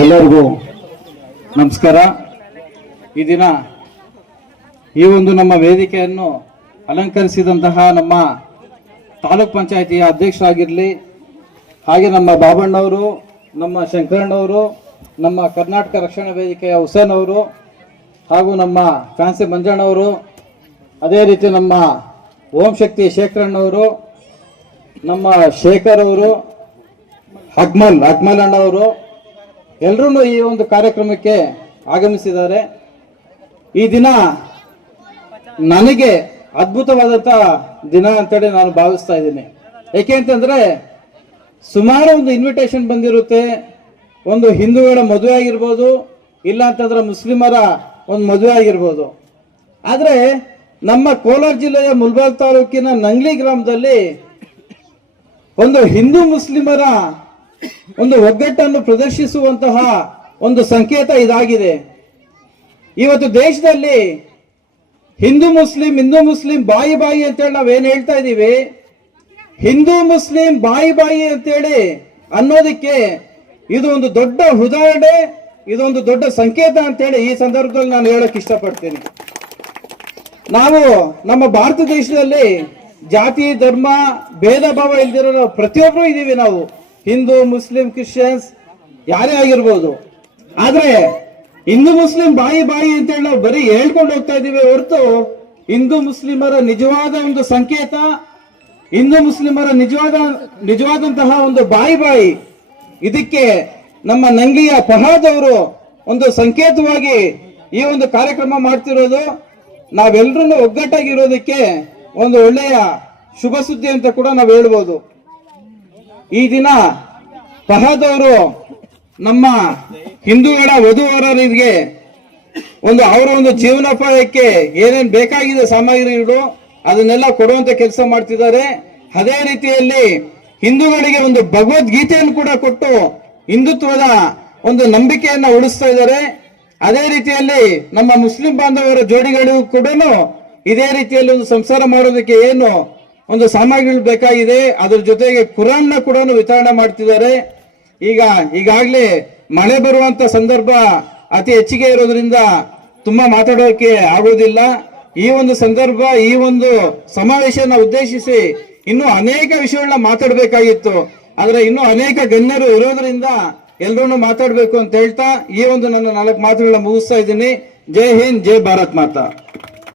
ಎಲ್ಲರಿಗೂ ನಮಸ್ಕಾರ. ಈ ದಿನ ಈ ಒಂದು ನಮ್ಮ ವೇದಿಕೆಯನ್ನು ಅಲಂಕರಿಸಿದಂತಹ ನಮ್ಮ ತಾಲೂಕ್ ಪಂಚಾಯಿತಿಯ ಅಧ್ಯಕ್ಷರಾಗಿರಲಿ, ಹಾಗೆ ನಮ್ಮ ಬಾಬಣ್ಣವರು, ನಮ್ಮ ಶಂಕರಣ್ಣವರು, ನಮ್ಮ ಕರ್ನಾಟಕ ರಕ್ಷಣಾ ವೇದಿಕೆಯ ಹುಸೇನ್ ಅವರು, ಹಾಗೂ ನಮ್ಮ ಫ್ಯಾನ್ಸಿ ಮಂಜಣ್ಣವರು, ಅದೇ ರೀತಿ ನಮ್ಮ ಓಂ ಶಕ್ತಿ ಶೇಖರಣ್ಣವರು, ನಮ್ಮ ಶೇಖರ್ ಅವರು, ಅಕ್ಮಲ್ ಅಣ್ಣವರು, ಎಲ್ಲರೂ ಈ ಒಂದು ಕಾರ್ಯಕ್ರಮಕ್ಕೆ ಆಗಮಿಸಿದ್ದಾರೆ. ಈ ದಿನ ನನಗೆ ಅದ್ಭುತವಾದಂಥ ದಿನ ಅಂತೇಳಿ ನಾನು ಭಾವಿಸ್ತಾ ಇದ್ದೀನಿ. ಏಕೆ ಅಂತಂದ್ರೆ ಸುಮಾರು ಒಂದು ಇನ್ವಿಟೇಷನ್ ಬಂದಿರುತ್ತೆ. ಒಂದು ಹಿಂದೂಗಳ ಮದುವೆ ಆಗಿರ್ಬೋದು, ಇಲ್ಲ ಅಂತಂದ್ರೆ ಮುಸ್ಲಿಮರ ಒಂದು ಮದುವೆ ಆಗಿರ್ಬೋದು. ಆದರೆ ನಮ್ಮ ಕೋಲಾರ ಜಿಲ್ಲೆಯ ಮುಲ್ಬಾಗ್ ತಾಲೂಕಿನ ನಂಗ್ಲಿ ಗ್ರಾಮದಲ್ಲಿ ಒಂದು ಹಿಂದೂ ಮುಸ್ಲಿಮರ ಒಂದು ಒಗ್ಗಟ್ಟನ್ನು ಪ್ರದರ್ಶಿಸುವಂತಹ ಒಂದು ಸಂಕೇತ ಇದಾಗಿದೆ. ಇವತ್ತು ದೇಶದಲ್ಲಿ ಹಿಂದೂ ಮುಸ್ಲಿಂ ಬಾಯಿ ಬಾಯಿ ಅಂತೇಳಿ ನಾವೇನು ಹೇಳ್ತಾ ಇದ್ದೀವಿ, ಹಿಂದೂ ಮುಸ್ಲಿಂ ಬಾಯಿ ಅಂತೇಳಿ ಅನ್ನೋದಕ್ಕೆ ಇದು ಒಂದು ದೊಡ್ಡ ಉದಾಹರಣೆ, ಇದೊಂದು ದೊಡ್ಡ ಸಂಕೇತ ಅಂತೇಳಿ ಈ ಸಂದರ್ಭದಲ್ಲಿ ನಾನು ಹೇಳಕ್ ಇಷ್ಟಪಡ್ತೀನಿ. ನಾವು ನಮ್ಮ ಭಾರತ ದೇಶದಲ್ಲಿ ಜಾತಿ ಧರ್ಮ ಭೇದ ಭಾವ ಇಲ್ದಿರೋ ಪ್ರತಿಯೊಬ್ಬರು ಇದ್ದೀವಿ. ನಾವು ಹಿಂದೂ ಮುಸ್ಲಿಂ ಕ್ರಿಶ್ಚಿಯನ್ಸ್ ಯಾರೇ ಆಗಿರ್ಬೋದು. ಆದ್ರೆ ಹಿಂದೂ ಮುಸ್ಲಿಂ ಬಾಯಿ ಅಂತೇಳಿ ನಾವು ಬರೀ ಹೇಳ್ಕೊಂಡು ಹೋಗ್ತಾ ಇದ್ದೀವಿ ಹೊರತು ಹಿಂದೂ ಮುಸ್ಲಿಮರ ನಿಜವಾದ ಒಂದು ಸಂಕೇತ, ಹಿಂದೂ ಮುಸ್ಲಿಮರ ನಿಜವಾದಂತಹ ಒಂದು ಬಾಯಿ ಇದಕ್ಕೆ ನಮ್ಮ ನಂಗ್ಲಿಯ ಫಹಾದ್ ಅವರು ಒಂದು ಸಂಕೇತವಾಗಿ ಈ ಒಂದು ಕಾರ್ಯಕ್ರಮ ಮಾಡ್ತಿರೋದು, ನಾವೆಲ್ಲರೂ ಒಗ್ಗಟ್ಟಾಗಿರೋದಕ್ಕೆ ಒಂದು ಒಳ್ಳೆಯ ಶುಭ ಸುದ್ದಿ ಅಂತ ಕೂಡ ನಾವು ಹೇಳ್ಬೋದು. ಈ ದಿನ ಫಹಾದ್ ಅವರು ನಮ್ಮ ಹಿಂದೂಗಳ ವಧುವರರಿಗೆ ಅವರ ಒಂದು ಜೀವನೋಪಾಯಕ್ಕೆ ಏನೇನು ಬೇಕಾಗಿದೆ ಸಾಮಗ್ರಿಗಳು ಅದನ್ನೆಲ್ಲ ಕೊಡುವಂತ ಕೆಲಸ ಮಾಡ್ತಿದ್ದಾರೆ. ಅದೇ ರೀತಿಯಲ್ಲಿ ಹಿಂದೂಗಳಿಗೆ ಒಂದು ಭಗವದ್ಗೀತೆಯನ್ನು ಕೂಡ ಕೊಟ್ಟು ಹಿಂದುತ್ವದ ಒಂದು ನಂಬಿಕೆಯನ್ನ ಉಳಿಸ್ತಾ ಇದ್ದಾರೆ. ಅದೇ ರೀತಿಯಲ್ಲಿ ನಮ್ಮ ಮುಸ್ಲಿಂ ಬಾಂಧವರ ಜೋಡಿಗಳಿಗೂ ಕೂಡ ಇದೇ ರೀತಿಯಲ್ಲಿ ಒಂದು ಸಂಸಾರ ಮಾಡೋದಕ್ಕೆ ಏನು ಒಂದು ಸಾಮಗ್ರಿಗಳು ಬೇಕಾಗಿದೆ ಅದ್ರ ಜೊತೆಗೆ ಕುರಾನ್ನ ಕೂಡ ವಿತರಣೆ ಮಾಡ್ತಿದ್ದಾರೆ. ಈಗಾಗಲೇ ಮಳೆ ಬರುವಂತ ಸಂದರ್ಭ ಅತಿ ಹೆಚ್ಚಿಗೆ ಇರೋದ್ರಿಂದ ತುಂಬಾ ಮಾತಾಡೋಕೆ ಆಗೋದಿಲ್ಲ. ಈ ಒಂದು ಸಂದರ್ಭ, ಈ ಒಂದು ಸಮಾವೇಶನ ಉದ್ದೇಶಿಸಿ ಇನ್ನೂ ಅನೇಕ ವಿಷಯಗಳನ್ನ ಮಾತಾಡಬೇಕಾಗಿತ್ತು. ಆದ್ರೆ ಇನ್ನೂ ಅನೇಕ ಗಣ್ಯರು ಇರೋದ್ರಿಂದ ಎಲ್ಲರೂ ಮಾತಾಡ್ಬೇಕು ಅಂತ ಹೇಳ್ತಾ ಈ ಒಂದು ನನ್ನ 4 ಮಾತುಗಳನ್ನ ಮುಗಿಸ್ತಾ ಇದ್ದೀನಿ. ಜೈ ಹಿಂದ್, ಜೈ ಭಾರತ್ ಮಾತಾ.